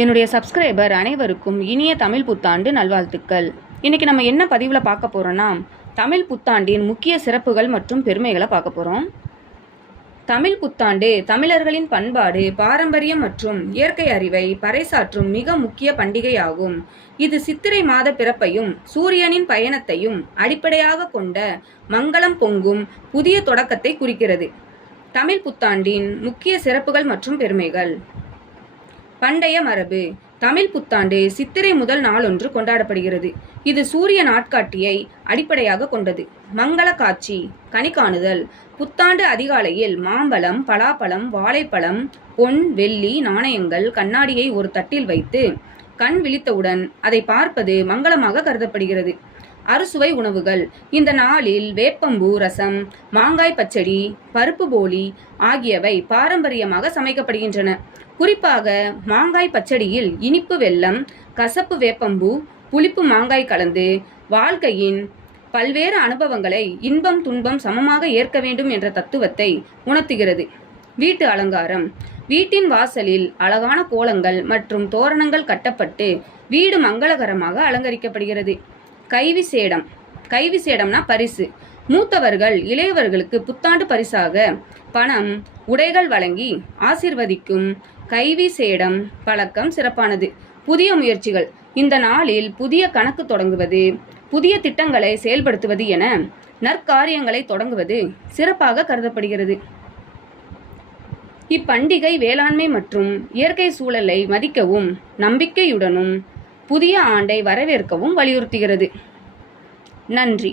என்னுடைய சப்ஸ்கிரைபர் அனைவருக்கும் இனிய தமிழ் புத்தாண்டு நல்வாழ்த்துக்கள். இன்னைக்கு நம்ம என்ன பதிவில் பார்க்க போகிறோன்னா, தமிழ் புத்தாண்டின் முக்கிய சிறப்புகள் மற்றும் பெருமைகளை பார்க்க போகிறோம். தமிழ் புத்தாண்டு தமிழர்களின் பண்பாடு, பாரம்பரியம் மற்றும் இயற்கை அறிவை பறைசாற்றும் மிக முக்கிய பண்டிகையாகும். இது சித்திரை மாத பிறப்பையும் சூரியனின் பயணத்தையும் அடிப்படையாக கொண்ட மங்களம் பொங்கும் புதிய தொடக்கத்தை குறிக்கிறது. தமிழ் புத்தாண்டின் முக்கிய சிறப்புகள் மற்றும் பெருமைகள். பண்டைய மரபு. தமிழ் புத்தாண்டு சித்திரை முதல் நாளொன்று கொண்டாடப்படுகிறது. இது சூரிய நாட்காட்டியை அடிப்படையாக கொண்டது. மங்கள காட்சி, கனி காணுதல். புத்தாண்டு அதிகாலையில் மாம்பழம், பலாப்பழம், வாழைப்பழம், பொன், வெள்ளி நாணயங்கள் கண்ணாடியை ஒரு தட்டில் வைத்து கண் விழித்தவுடன் அதை பார்ப்பது மங்களமாக கருதப்படுகிறது. அறுசுவை உணவுகள். இந்த நாளில் வேப்பம்பூ ரசம், மாங்காய் பச்சடி, பருப்பு போலி ஆகியவை பாரம்பரியமாக சமைக்கப்படுகின்றன. குறிப்பாக மாங்காய் பச்சடியில் இனிப்பு வெல்லம், கசப்பு வேப்பம்பூ, புளிப்பு மாங்காய் கலந்து வாழ்க்கையின் பல்வேறு அனுபவங்களை இன்பம் துன்பம் சமமாக ஏற்க வேண்டும் என்ற தத்துவத்தை உணர்த்துகிறது. வீட்டு அலங்காரம். வீட்டின் வாசலில் அழகான கோலங்கள் மற்றும் தோரணங்கள் கட்டப்பட்டு வீடு மங்களகரமாக அலங்கரிக்கப்படுகிறது. கைவிசேடம். கைவிசேடம்னா பரிசு. மூத்தவர்கள் இளையவர்களுக்கு புத்தாண்டு பரிசாக பணம், உடைகள் வழங்கி ஆசிர்வதிக்கும் கைவிசேடம் பழக்கம் சிறப்பானது. புதிய முயற்சிகள். இந்த நாளில் புதிய கணக்கு தொடங்குவது, புதிய திட்டங்களை செயல்படுத்துவது என நற்காரியங்களை தொடங்குவது சிறப்பாக கருதப்படுகிறது. இப்பண்டிகை வேளாண்மை மற்றும் இயற்கை சூழலை மதிக்கவும் நம்பிக்கையுடனும் புதிய ஆண்டை வரவேற்கவும் வலியுறுத்துகிறது. நன்றி.